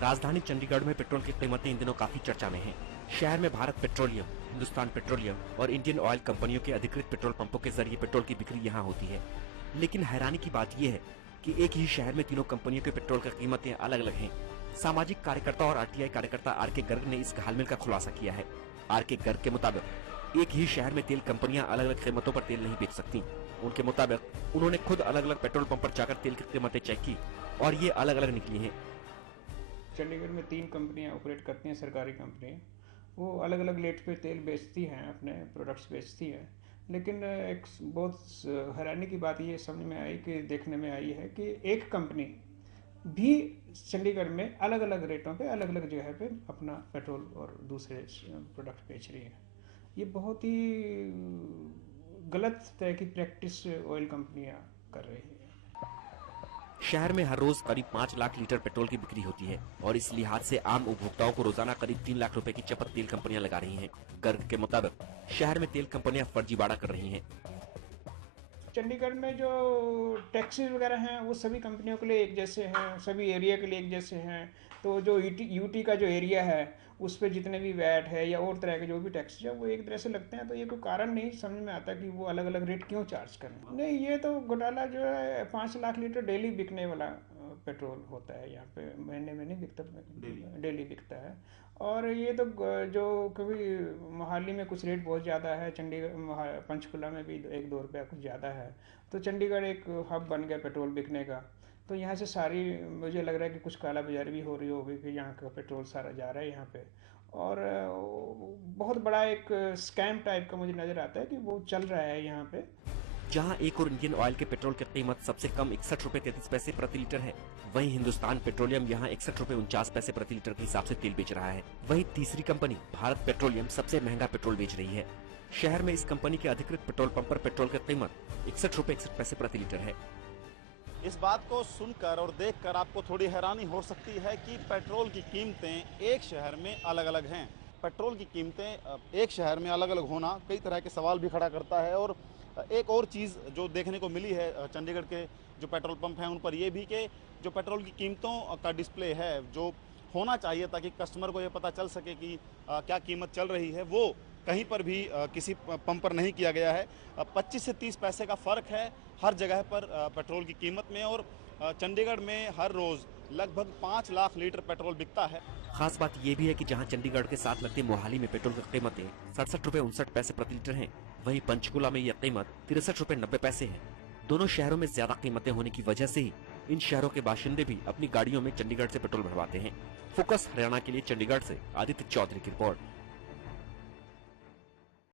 राजधानी चंडीगढ़ में पेट्रोल की कीमतें इन दिनों काफी चर्चा में हैं। शहर में भारत पेट्रोलियम, हिंदुस्तान पेट्रोलियम और इंडियन ऑयल कंपनियों के अधिकृत पेट्रोल पंपों के जरिए पेट्रोल की बिक्री यहाँ होती है। लेकिन हैरानी की बात यह है कि एक ही शहर में तीनों कंपनियों के पेट्रोल की कीमतें अलग अलग हैं। सामाजिक कार्यकर्ता और आरटीआई कार्यकर्ता आर.के. गर्ग ने इस घालमेल का खुलासा किया है। आर.के. गर्ग के मुताबिक एक ही शहर में तेल कंपनियां अलग अलग कीमतों पर तेल नहीं बेच सकती। उनके मुताबिक उन्होंने खुद अलग अलग पेट्रोल पंप पर जाकर तेल की कीमतें चेक की और ये अलग अलग निकली हैं। चंडीगढ़ में 3 कंपनियां ऑपरेट करती हैं, सरकारी कंपनियां। वो अलग अलग रेट पे तेल बेचती हैं, अपने प्रोडक्ट्स बेचती हैं। लेकिन एक बहुत हैरानी की बात ये समझ में आई कि देखने में आई है कि एक कंपनी भी चंडीगढ़ में अलग अलग रेटों पे अलग अलग जगह पे अपना पेट्रोल और दूसरे प्रोडक्ट बेच रही है। ये बहुत ही गलत तरह की प्रैक्टिस ऑयल कंपनियां कर रही है। शहर में हर रोज करीब 5 लाख लीटर पेट्रोल की बिक्री होती है और इस लिहाज से आम उपभोक्ताओं को रोजाना करीब 3 लाख रुपए की चपत तेल कंपनियां लगा रही हैं। गर्ग के मुताबिक शहर में तेल कंपनियां फर्जीवाड़ा कर रही हैं। चंडीगढ़ में जो टैक्सेस वगैरह हैं वो सभी कंपनियों के लिए एक जैसे हैं, सभी एरिया के लिए एक जैसे हैं। तो जो यूटी का जो एरिया है उस पर जितने भी वैट है या और तरह के जो भी टैक्स है वो एक तरह से लगते हैं। तो ये कोई कारण नहीं समझ में आता कि वो अलग अलग रेट क्यों चार्ज कर रहे हैं। नहीं, ये तो घोटाला जो है 5 लाख लीटर डेली बिकने वाला पेट्रोल होता है यहाँ पे। महीने में नहीं बिकता, डेली बिकता है। और ये तो जो कभी मोहाली में कुछ रेट बहुत ज़्यादा है, चंडीगढ़ पंचकुला में भी 1-2 रुपया कुछ ज़्यादा है। तो चंडीगढ़ एक हब बन गया पेट्रोल बिकने का। तो यहाँ से सारी मुझे लग रहा है कि कुछ काला बाजारी भी हो रही होगी कि यहाँ का पेट्रोल सारा जा रहा है यहाँ पे। और बहुत बड़ा एक स्कैम टाइप का मुझे नज़र आता है कि वो चल रहा है यहाँ पे। जहां एक और इंडियन ऑयल के पेट्रोल की कीमत सबसे कम 61 रुपए 33 पैसे प्रति लीटर है, वहीं हिंदुस्तान पेट्रोलियम यहां 61 रुपए 49 पैसे प्रति लीटर के हिसाब से तेल बेच रहा है। वहीं तीसरी कंपनी भारत पेट्रोलियम सबसे महंगा पेट्रोल बेच रही है। शहर में इस कंपनी के अधिकृत पेट्रोल पंप पर पेट्रोल की कीमत 61 रुपए 61 पैसे प्रति लीटर है। इस बात को सुनकर और देखकर आपको थोड़ी हैरानी हो सकती है कि पेट्रोल की कीमतें एक शहर में अलग अलग हैं। पेट्रोल की कीमतें एक शहर में अलग अलग होना कई तरह के सवाल भी खड़ा करता है। और एक और चीज़ जो देखने को मिली है चंडीगढ़ के जो पेट्रोल पंप हैं उन पर यह भी कि जो पेट्रोल की कीमतों का डिस्प्ले है जो होना चाहिए ताकि कस्टमर को ये पता चल सके कि क्या कीमत चल रही है, वो कहीं पर भी किसी पंप पर नहीं किया गया है। 25 से 30 पैसे का फ़र्क है हर जगह पर पेट्रोल की कीमत में। और चंडीगढ़ में हर रोज़ लगभग 5 लाख लीटर पेट्रोल बिकता है। खास बात यह भी है कि जहां चंडीगढ़ के साथ लगते मोहाली में पेट्रोल की कीमतें 67 रुपए 59 पैसे प्रति लीटर हैं, वहीं पंचकुला में यह कीमत 63 रुपए 90 पैसे है। दोनों शहरों में ज्यादा कीमतें होने की वजह से ही इन शहरों के बाशिंदे भी अपनी गाड़ियों में चंडीगढ़ से पेट्रोल भरवाते हैं। फोकस हरियाणा के लिए चंडीगढ़ से आदित्य चौधरी की रिपोर्ट।